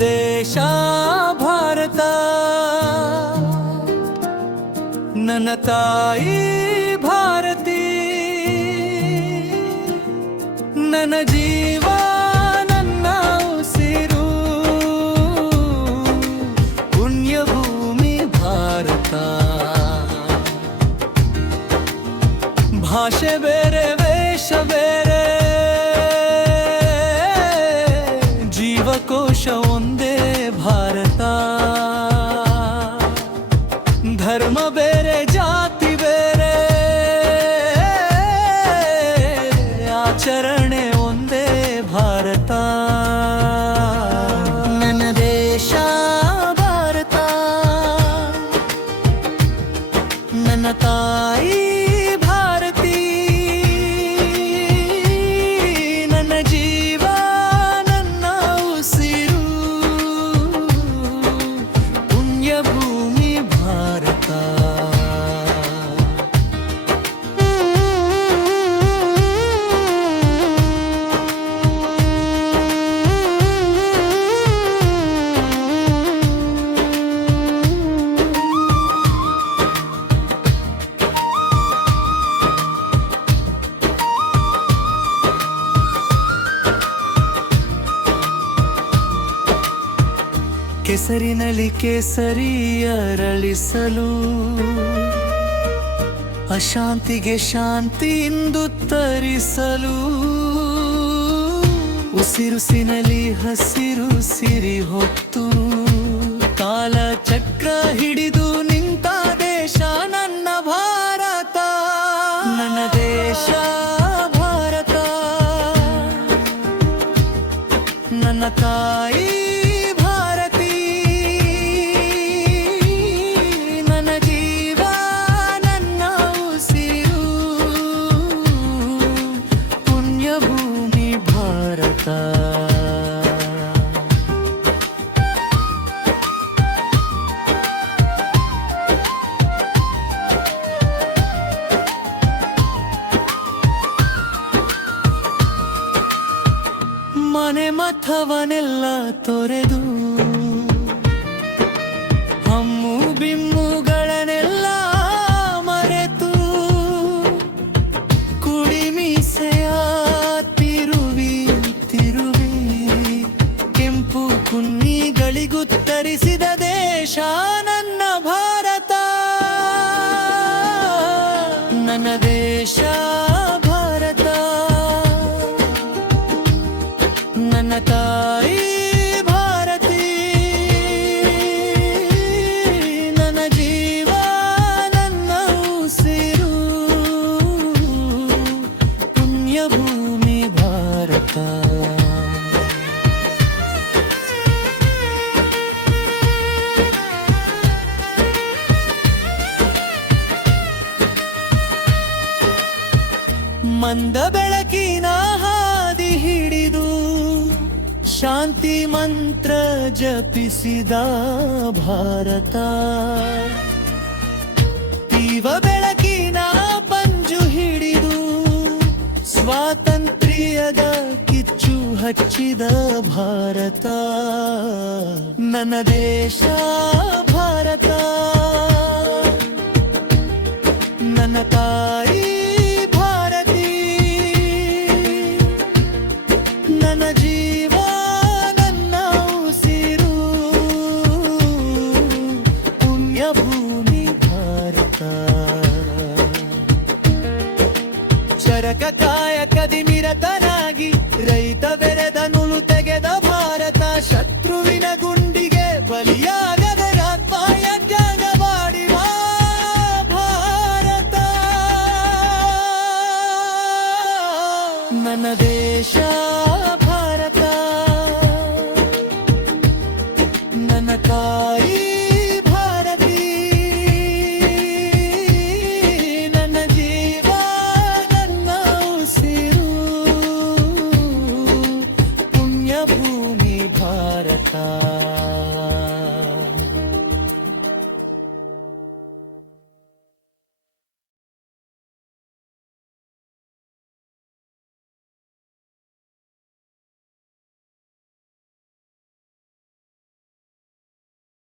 ದೇಶ ಭಾರತ ನನ್ನ ತಾಯಿ ಭಾರತಿ ನನ್ನ ಜೀವ ನನ್ನ ಉಸಿರು ಪುಣ್ಯಭೂಮಿ ಭಾರತ ಭಾಷೆ ಬೇರೆ ವೇಷ ಬೇರೆ ಜೀವಕೋಶ ಒಂದೇ ಭಾರತ ಧರ್ಮ ಬೇರೆ ಜಾತಿ ಬೇರೆ ಆಚರಣೆ ಒಂದೇ ಭಾರತ ನನ್ನ ದೇಶ ಭಾರತ ನನ್ನ ತಾಯಿ ಭಾರತಿ ನನ್ನ ಜೀವ ನನ್ನ ಉಸಿರು ಪುಣ್ಯಭೂಮಿ ಭಾರತ ಕೆಸರಿನಲ್ಲಿ ಕೇಸರಿ ಅರಳಿಸಲು ಅಶಾಂತಿಗೆ ಶಾಂತಿಯಿಂದ ತರಿಸಲು ಉಸಿರುಸಿನಲ್ಲಿ ಹಸಿರು ಸಿರಿ ಹೊತ್ತು ಕಾಲ ಚಕ್ರ ಹಿಡಿದು ನಿಂತ ದೇಶ ನನ್ನ ಭಾರತ ನನ್ನ ದೇಶ ಭಾರತ ನನ್ನ ತಾಯಿ ಮನೆ ಮಥವನೆಲ್ಲ ತೊರೆದು ಹಮ್ಮು ಬಿಮ್ಮುಗಳನ್ನೆಲ್ಲ ಮರೆತು ಕುಡಿಮೀಸೆಯ ತಿರುವಿ ತಿರುವಿ ಕೆಂಪು ಕುನ್ನಿಗಳಿಗುತ್ತರಿಸಿದ ದೇಶ ನನ್ನ ಭಾರತ ನನ್ನ ದೇಶ ಭಾರತ ನನ್ನ ತಾಯಿ ಭಾರತಿ ನನ್ನ ಜೀವ ನನ್ನ ಉಸಿರು ಪುಣ್ಯಭೂಮಿ ಭಾರತ ಮಂದ ಬೆಳಕಿನ ಹಾದಿ ಹಿಡಿದು ಶಾಂತಿ ಮಂತ್ರ ಜಪಿಸಿದ ಭಾರತ ತೀವ ಬೆಳಕಿನ ಪಂಜು ಹಿಡಿದು ಸ್ವಾತಂತ್ರ್ಯದ ಕಿಚ್ಚು ಹಚ್ಚಿದ ಭಾರತ ನನ್ನ ದೇಶ